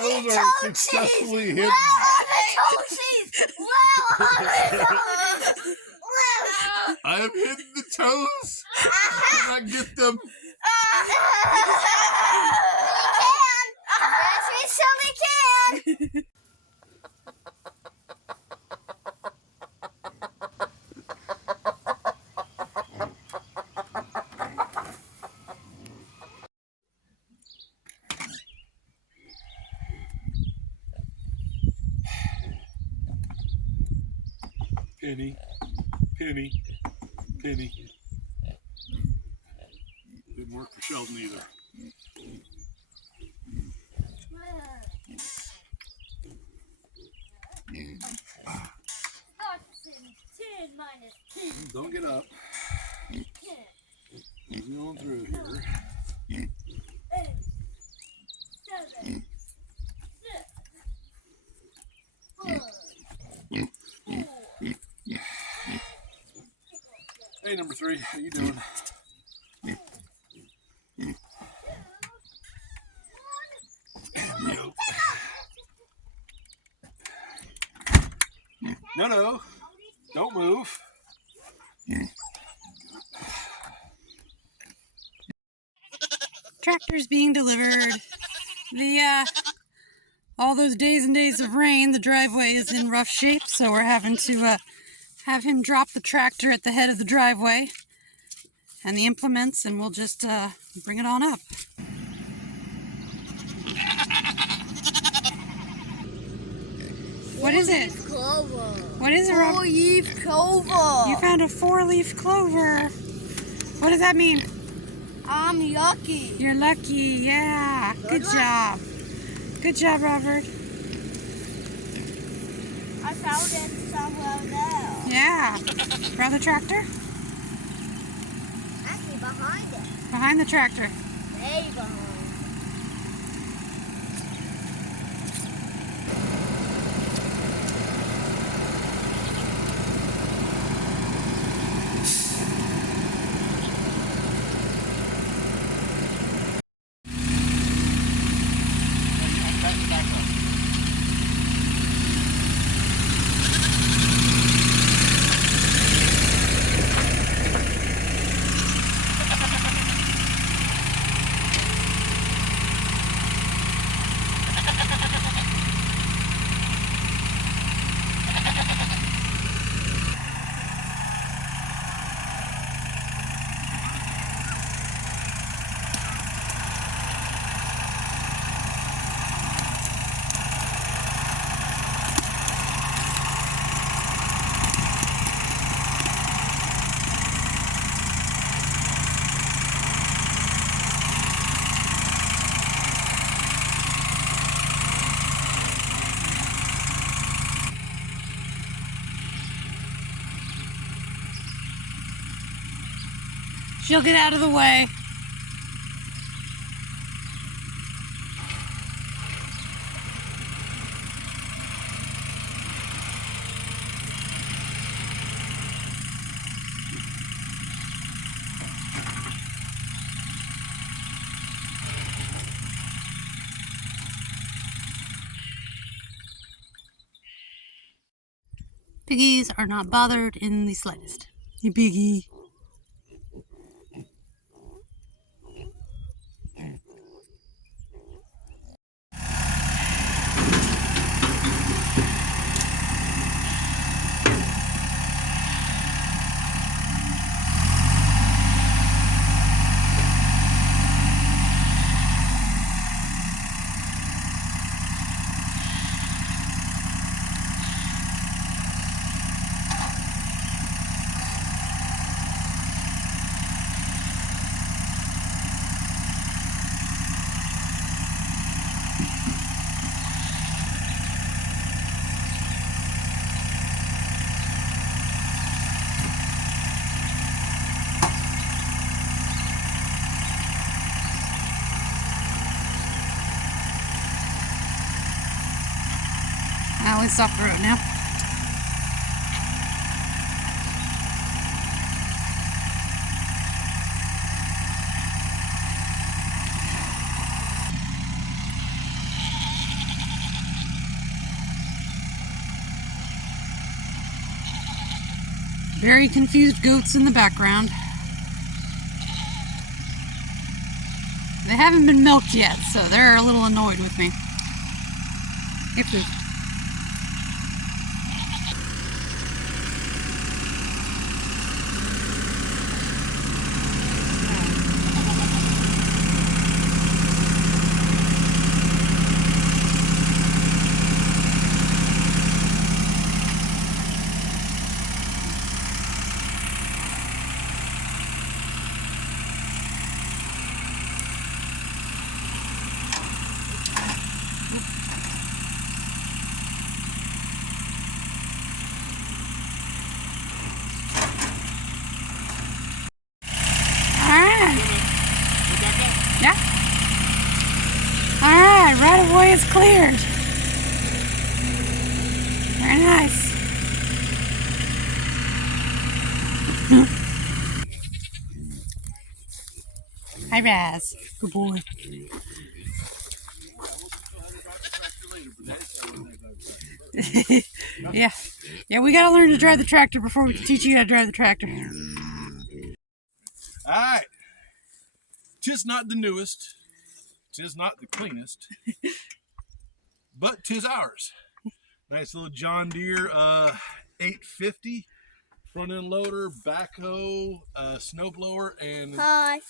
toes are successfully hidden. I have hidden the toes. Did not get them. Yes, we surely can. Penny, Penny, Penny. Didn't work for Sheldon either. Don't get up. He's going through here. Hey, number 3, how you doing? No, don't move. Tractor's being delivered. All those days and days of rain, the driveway is in rough shape, so we're having to have him drop the tractor at the head of the driveway and the implements, and we'll just bring it on up. What is it? Clover. What is it, Rob? 4-leaf clover. You found a 4-leaf clover. What does that mean? I'm lucky. You're lucky, yeah. Good job. Good job, Robert. I found it somewhere there. Yeah. Around the tractor? Actually, behind it. Behind the tractor. Way behind. She'll get out of the way. Piggies are not bothered in the slightest. You piggy. Now let's stop the road now. Very confused goats in the background. They haven't been milked yet, so they're a little annoyed with me. If we... Yeah. Alright, right of way is cleared. Very nice. Hi, Raz. Good boy. Yeah. Yeah, we gotta learn to drive the tractor before we can teach you how to drive the tractor. Alright. 'Tis not the newest, 'tis not the cleanest, but 'tis ours. Nice little John Deere 850 front end loader, backhoe, snowblower, and Hi.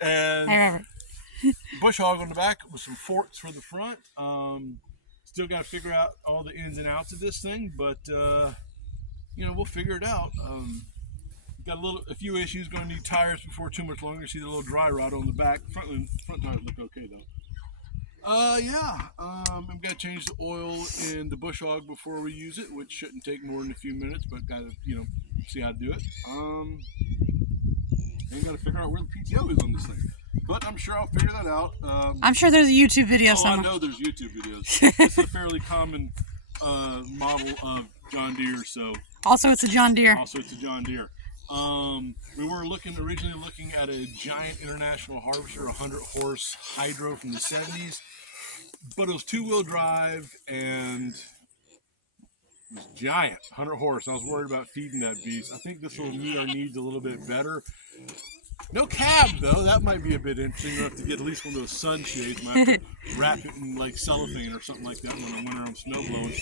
and Hi, Robert. bush hog on the back with some forks for the front. Still got to figure out all the ins and outs of this thing, but you know, we'll figure it out. Got a few issues. Going to need tires before too much longer. See the little dry rot on the back. Front tires look okay though. Yeah. I've got to change the oil in the bush hog before we use it, which shouldn't take more than a few minutes, but got to see how to do it. And got to figure out where the PTO is on this thing. But I'm sure I'll figure that out. I'm sure there's a YouTube video I somewhere. know there's YouTube videos. It's a fairly common model of John Deere, so. Also, it's a John Deere. Also, it's a John Deere. We were originally looking at a giant International Harvester, 100 horse hydro from the 70s, but it was 2-wheel drive and it was giant, 100 horse. I was worried about feeding that beast. I think this will meet our needs a little bit better. No cab though, that might be a bit interesting. We'll have to get at least one of those sunshades. Might have to wrap it in like cellophane or something like that when I'm snow blowing.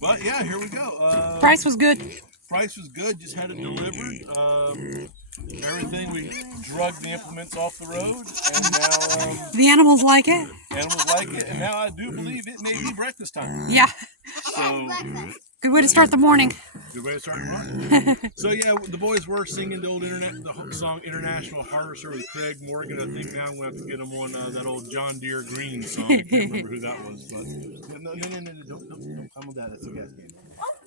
But yeah, here we go. Price was good. Price was good, just had it delivered. Everything, we drug the implements off the road, and now The animals like it. animals like it, and now I do believe it may be breakfast time. Yeah. So, Good way to start the morning. good way to start the morning. So yeah, the boys were singing the old song International Harvester with Craig Morgan. I think now I'm going to have to get them on that old John Deere Green song. I can't remember who that was, but no, don't come with that. It's okay.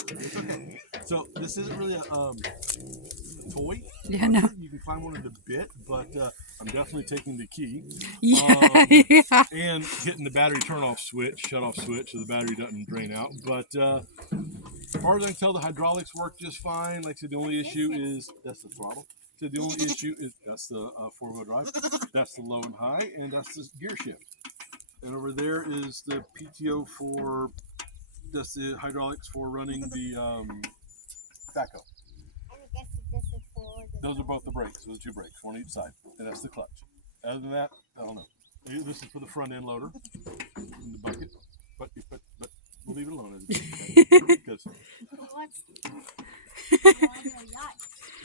It's okay. So this isn't really a toy. Yeah, no. You can climb onto the bit, but I'm definitely taking the key. Yeah. Yeah. And hitting the battery turn-off switch, shut-off switch, so the battery doesn't drain out. But as far as I can tell, the hydraulics work just fine. Like I said, the only issue is that's the throttle. So the only issue is that's the four-wheel drive. That's the low and high, and that's the gear shift. And over there is the PTO for, that's the hydraulics for running the backhoe. Those are both the brakes. Those are 2 brakes, one on each side, and that's the clutch. Other than that, I don't know. This is for the front end loader in the bucket, but we'll leave it alone. Because so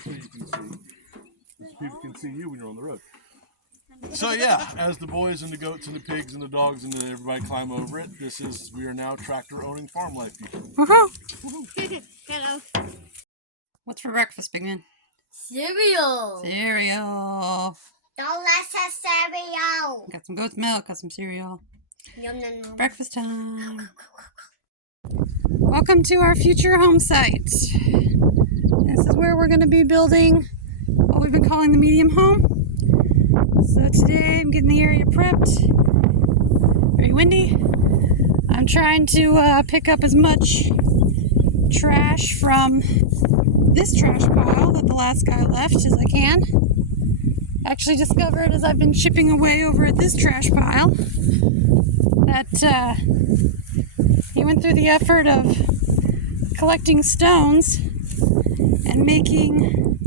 you can see, people can see you when you're on the road. So yeah, as the boys and the goats and the pigs and the dogs and everybody climb over it, we are now tractor owning farm life people. Woohoo! Hello. What's for breakfast, big man? Cereal. Cereal. Don't let us cereal. Got some goat's milk, got some cereal. Yum, yum, yum. Breakfast time. Welcome to our future home site. This is where we're going to be building what we've been calling the medium home. So today I'm getting the area prepped. Very windy. I'm trying to pick up as much trash from this trash pile that the last guy left as I can. Actually discovered as I've been chipping away over at this trash pile that he went through the effort of collecting stones and making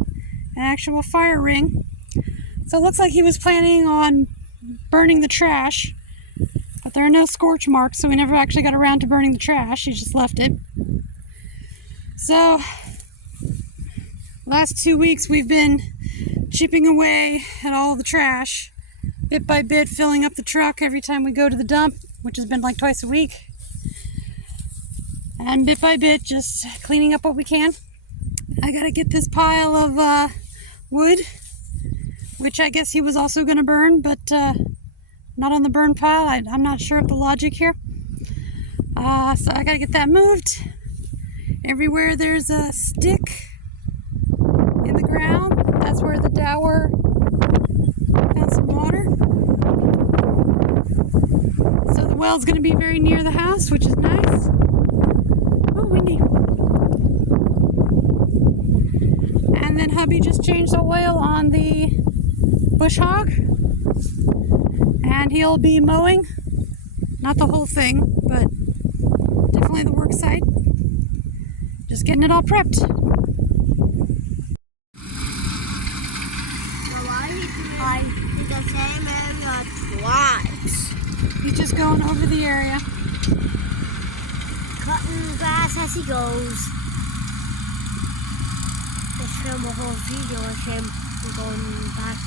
an actual fire ring. So it looks like he was planning on burning the trash, but there are no scorch marks, so we never actually got around to burning the trash. He just left it. So last 2 weeks we've been chipping away at all the trash, bit by bit, filling up the truck every time we go to the dump, which has been like twice a week, and bit by bit just cleaning up what we can. I gotta get this pile of wood, which I guess he was also gonna burn, but not on the burn pile. I'm not sure of the logic here. So I gotta get that moved. Everywhere there's a stick in the ground, that's where the dower had some water. So the well's gonna be very near the house, which is nice. Oh, windy. And then hubby just changed the oil on the bush hog, and he'll be mowing, not the whole thing, but definitely the work site. Just getting it all prepped. The same area twice. He's just going over the area. Cutting grass as he goes. Just film a whole video of him going back.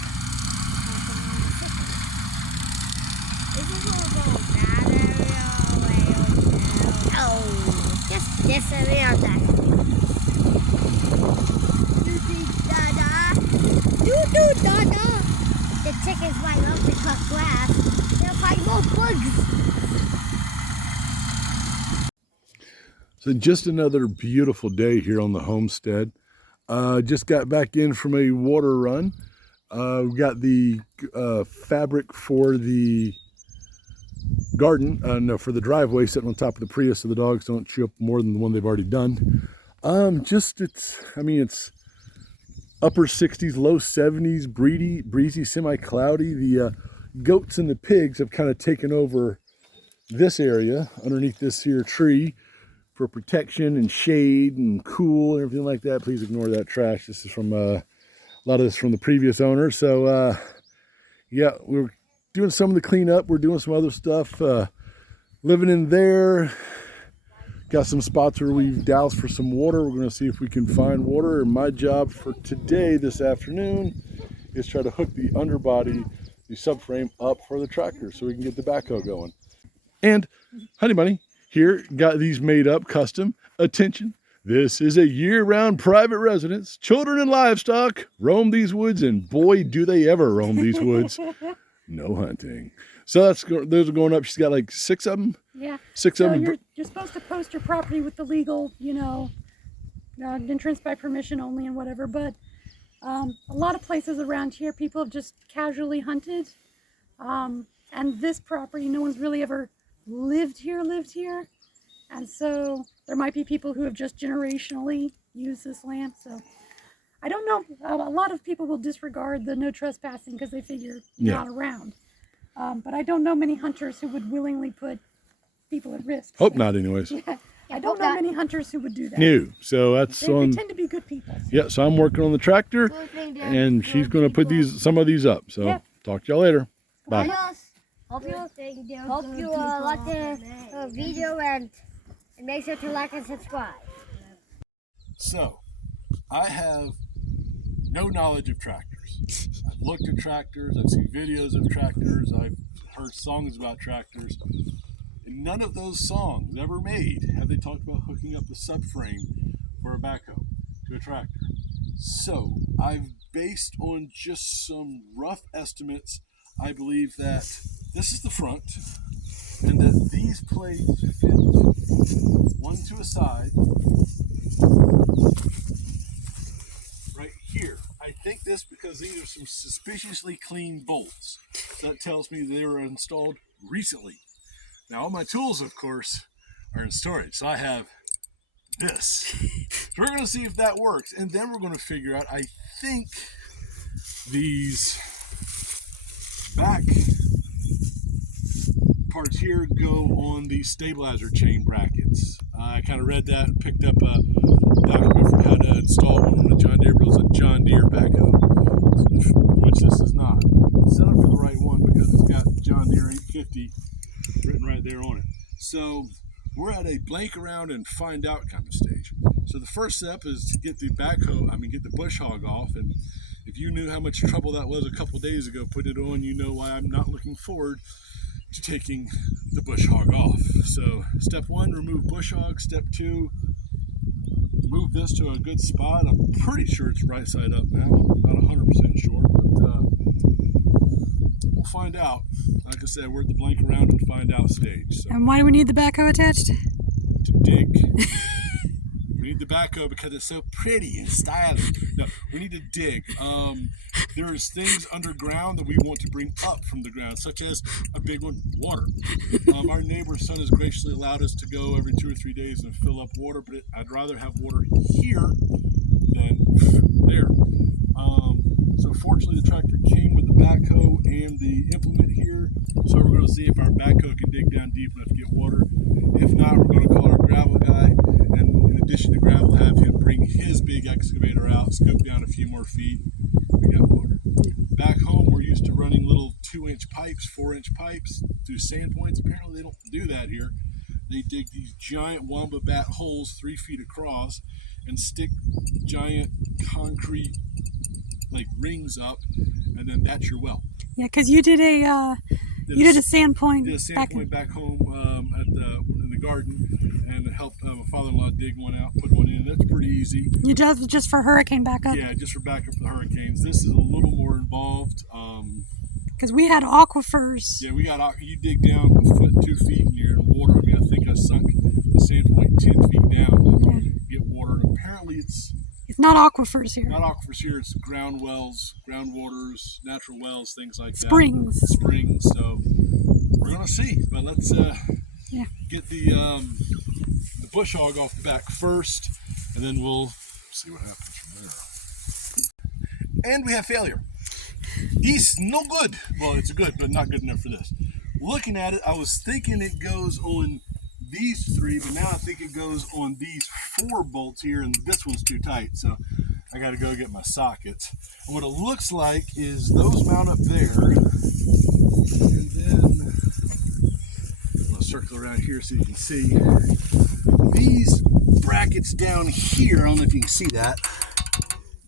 This is all about that area way over there. Oh, just this area that. Do dada. The chickens might love to cut grass. They'll find more bugs. So just another beautiful day here on the homestead. Just got back in from a water run. We got the fabric for the garden, no, for the driveway, sitting on top of the Prius so the dogs don't chew up more than the one they've already done. It's upper 60s, low 70s, breezy, semi-cloudy. The goats and the pigs have kind of taken over this area underneath this here tree for protection and shade and cool and everything like that. Please ignore that trash. This is from a lot of this from the previous owner. So yeah, we're doing some of the cleanup. We're doing some other stuff. Living in there. Got some spots where we've doused for some water. We're going to see if we can find water. And my job for today, this afternoon, is try to hook the underbody, the subframe up for the tractor so we can get the backhoe going. And Honey Bunny here got these made up custom. Attention, this is a year-round private residence. Children and livestock roam these woods, and boy, do they ever roam these woods. No hunting. So those are going up. She's got like 6 of them. Yeah. 6 of them. You're supposed to post your property with the legal, entrance by permission only and whatever. But a lot of places around here, people have just casually hunted. And this property, no one's really ever lived here. And so there might be people who have just generationally used this land. So I don't know. A lot of people will disregard the no trespassing because they figure not around. But I don't know many hunters who would willingly put people at risk. Hope not, anyways. Yeah, I don't know many hunters who would do that. No, so that's they on. tend to be good people. Yeah, so I'm working on the tractor, and she's going to put some of these up. So talk to y'all later. Bye. Hope you like the video and make sure to like and subscribe. So, I have no knowledge of tractors. I've looked at tractors, I've seen videos of tractors, I've heard songs about tractors. In none of those songs ever made have they talked about hooking up the subframe for a backhoe to a tractor. So, I've based on just some rough estimates, I believe that this is the front, and that these plates fit one to a side right here. I think this because these are some suspiciously clean bolts. That tells me they were installed recently. Now all my tools, of course, are in storage. So I have this. So we're going to see if that works, and then we're going to figure out, I think these back parts here go on the stabilizer chain brackets. I kind of read that and picked up document for how to install one on a John Deere, but it's a John Deere backhoe, which this is not. It's set up for the right one because it's got John Deere 850 written right there on it. So we're at a blank around and find out kind of stage. So the first step is to get the get the bush hog off. And if you knew how much trouble that was a couple days ago, put it on, you know why I'm not looking forward to taking the bush hog off. So step one, remove bush hog. Step two, move this to a good spot. I'm pretty sure it's right side up now. I'm not 100% sure, but we'll find out. Like I said, we're at the blank around and find out stage. So And why do we need the backhoe attached? to dig. We need the backhoe because it's so pretty and stylish. No, we need to dig. There's things underground that we want to bring up from the ground, such as a big one, water. Our neighbor's son has graciously allowed us to go every 2 or 3 days and fill up water, but I'd rather have water here than there. So fortunately, the tractor came with the backhoe and the implement here. So we're going to see if our backhoe can dig down deep enough to get water. If not, we're going to call our gravel guy, and in addition to gravel, have him bring his big excavator out, scoop down a few more feet. We got water. Back home, we're used to running little 2-inch pipes, 4-inch pipes through sand points. Apparently, they don't do that here. They dig these giant wombat bat holes 3 feet across and stick giant concrete rings up, and then that's your well. Yeah, because you did a sand point. Did a sand point back home in the garden, and helped my father-in-law dig one out, put one in. That's pretty easy. You did just for hurricane backup? Yeah, just for backup for the hurricanes. This is a little more involved. Because we had aquifers. Yeah, you dig down a foot, 2 feet, and you're in water. I mean, I think I sunk the sand point 10 feet down to get water. And apparently it's not aquifers here. not aquifers here. It's ground wells, groundwaters, natural wells, things like that. Springs. So we're gonna see, but let's get the bush hog off the back first, and then we'll see what happens from there. And we have failure. He's no good. Well, it's good, but not good enough for this. Looking at it, I was thinking it goes on these 3, but now I think it goes on these 4 bolts here, and this one's too tight, so I got to go get my sockets. And what it looks like is those mount up there, and then I'll circle around here so you can see these brackets down here. I don't know if you can see that.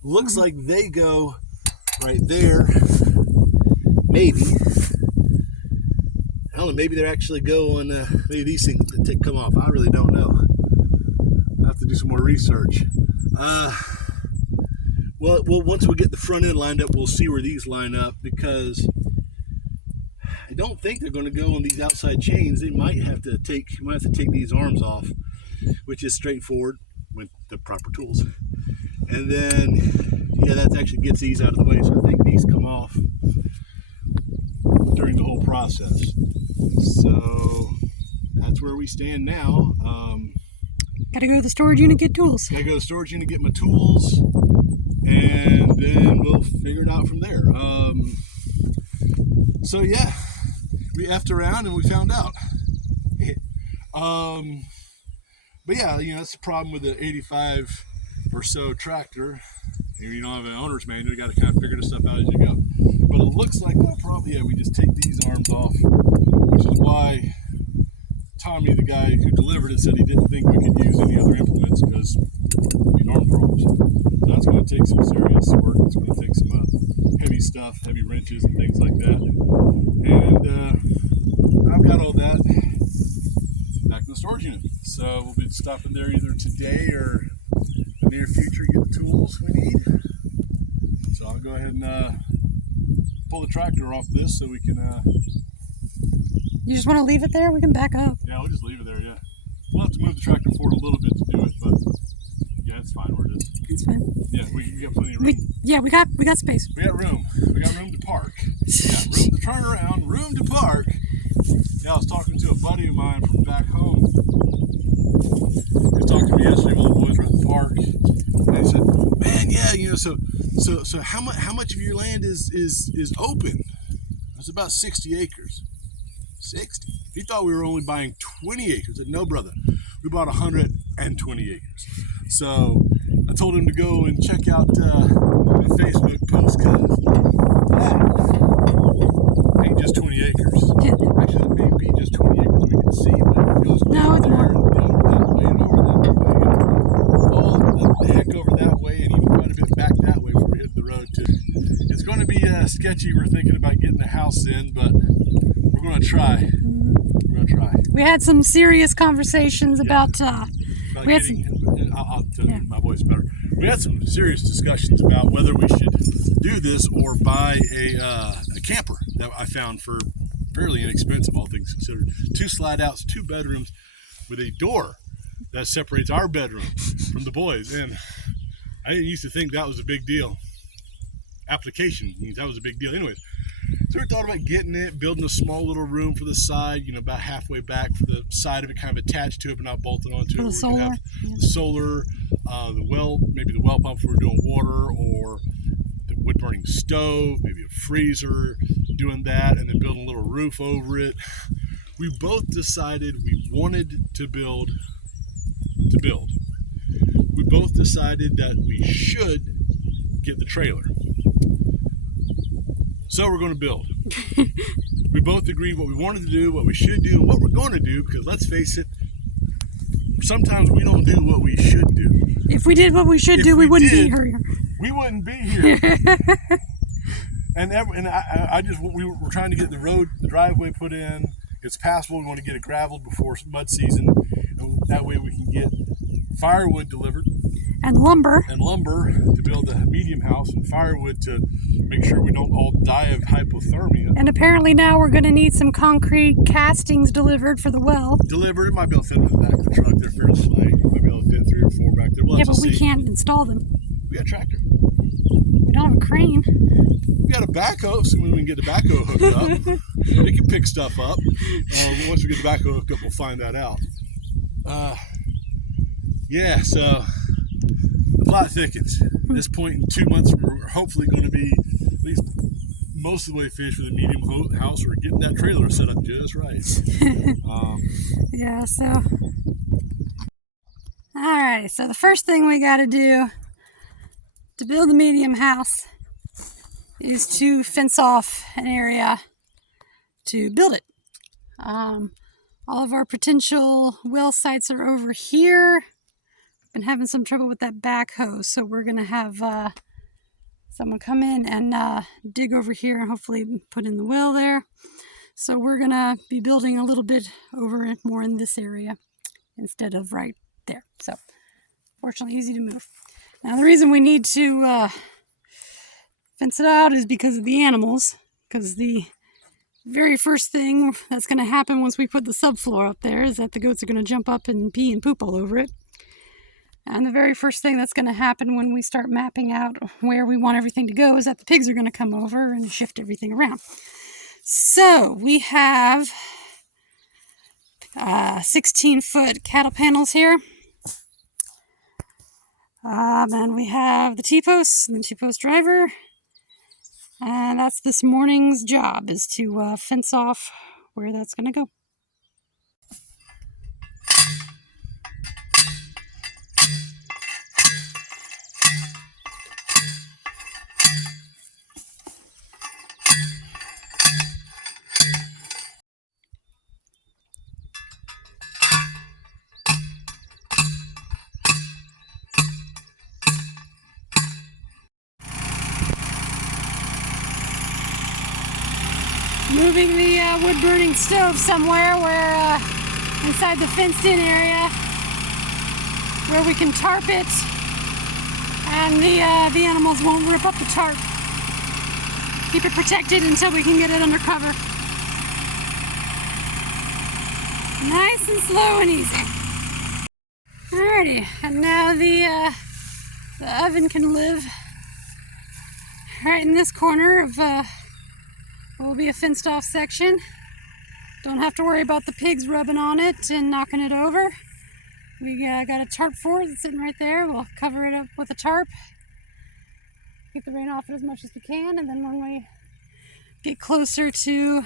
Looks like they go right there, maybe. I don't know, maybe they're actually go on, maybe these things come off. I really don't know. I have to do some more research. Well, once we get the front end lined up, we'll see where these line up, because I don't think they're going to go on these outside chains. They might have to take these arms off, which is straightforward with the proper tools. And then, yeah, that actually gets these out of the way, so I think these come off during the whole process. So that's where we stand now. Gotta go to the storage unit, get tools. Gotta go to the storage unit, get my tools, and then we'll figure it out from there. So yeah, we effed around and we found out. But yeah, that's the problem with the 85 or so tractor. If you don't have an owner's manual, you got to kind of figure this stuff out as you go. But it looks like we just take these arms off, which is why Tommy, the guy who delivered it, said he didn't think we could use any other implements because arm problems. So that's going to take some serious work. It's going to take some heavy stuff, heavy wrenches and things like that. And I've got all that back in the storage unit. So we'll be stopping there either today or the near future, get the tools we need. So I'll go ahead and pull the tractor off this so we can You just want to leave it there? We can back up. yeah, we'll just leave it there. Yeah, we'll have to move the tractor forward a little bit to do it, but yeah, it's fine where it is. It's fine. Yeah, we got plenty of room. We got space. We got room to park. Yeah, room to turn around, room to park. Yeah, I was talking to a buddy of mine from back home. He was talking to me yesterday while the boys were at the park, and he said, "Man, yeah, so how much of your land is open?" It's about 60 acres. 60. He thought we were only buying 20 acres. I said, no, brother. We bought 120 acres. So I told him to go and check out the Facebook post because that ain't just 20 acres. Actually, it may be just 20 acres we can see, but it goes No, it's there more. and over that way and over that way. And all the heck over that way and even quite a bit back that way before we hit the road too. It's going to be sketchy. We're thinking about getting the house in, but we're going to try. We're going to try. We had some serious conversations about About we had getting, I'll tell you, my voice better. We had some serious discussions about whether we should do this or buy a camper that I found for fairly inexpensive, all things considered. 2 slide outs, 2 bedrooms with a door that separates our bedroom from the boys. And I didn't used to think that was a big deal. Application means that was a big deal. Anyways, so we thought about getting it, building a small little room for the side, about halfway back for the side of it, kind of attached to it, but not bolted onto for it. the We could have solar. the solar, the well, maybe the well pump if we were doing water, or the wood burning stove, maybe a freezer, doing that, and then building a little roof over it. We both decided we wanted to build. We both decided that we should get the trailer. So we're going to build. We both agreed what we wanted to do, what we should do, and what we're going to do, because let's face it, sometimes we don't do what we should do. If we did what we should If do, we we wouldn't did, be here. We wouldn't be here. We're trying to get the driveway put in. It's passable. We want to get it gravelled before mud season, and that way we can get firewood delivered And lumber. and lumber to build a medium house, and firewood to make sure we don't all die of hypothermia. And apparently now we're going to need some concrete castings delivered for the well. Delivered. It might be able to fit in the back of the truck. They're fairly light. Might be able to fit 3 or 4 back there. We'll Yeah, have but to we see. can't install them. We got a tractor. We don't have a crane. We got a backhoe, so when we can get the backhoe hooked up, it can pick stuff up. Once we get the backhoe hooked up, we'll find that out. So the plot thickens. At this point in 2 months, we're hopefully going to be at least most of the way finished with a medium house. We're getting that trailer set up just right. Yeah, so. Alright, so the first thing we got to do to build the medium house is to fence off an area to build it. All of our potential well sites are over here. Been having some trouble with that backhoe, so we're going to have someone come in and dig over here and hopefully put in the well there. So we're going to be building a little bit over more in this area instead of right there. So fortunately easy to move. Now the reason we need to fence it out is because of the animals, because the very first thing that's going to happen once we put the subfloor up there is that the goats are going to jump up and pee and poop all over it. And the very first thing that's going to happen when we start mapping out where we want everything to go is that the pigs are going to come over and shift everything around. So we have 16-foot cattle panels here. Then we have the T-posts and the T-post driver. And that's this morning's job, is to fence off where that's going to go. Moving the wood-burning stove somewhere where inside the fenced-in area where we can tarp it and the animals won't rip up the tarp. Keep it protected until we can get it under cover. Nice and slow and easy. Alrighty, and now the oven can live right in this corner of what will be a fenced off section. Don't have to worry about the pigs rubbing on it and knocking it over. We got a tarp for it that's sitting right there. We'll cover it up with a tarp. Keep the rain off it as much as we can, and then when we get closer to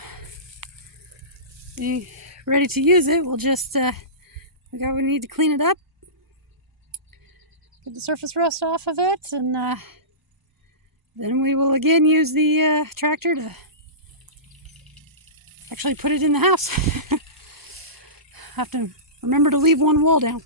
be ready to use it, we'll just we need to clean it up. get the surface rust off of it, and then we will again use the tractor to actually put it in the house. Have to remember to leave one wall down.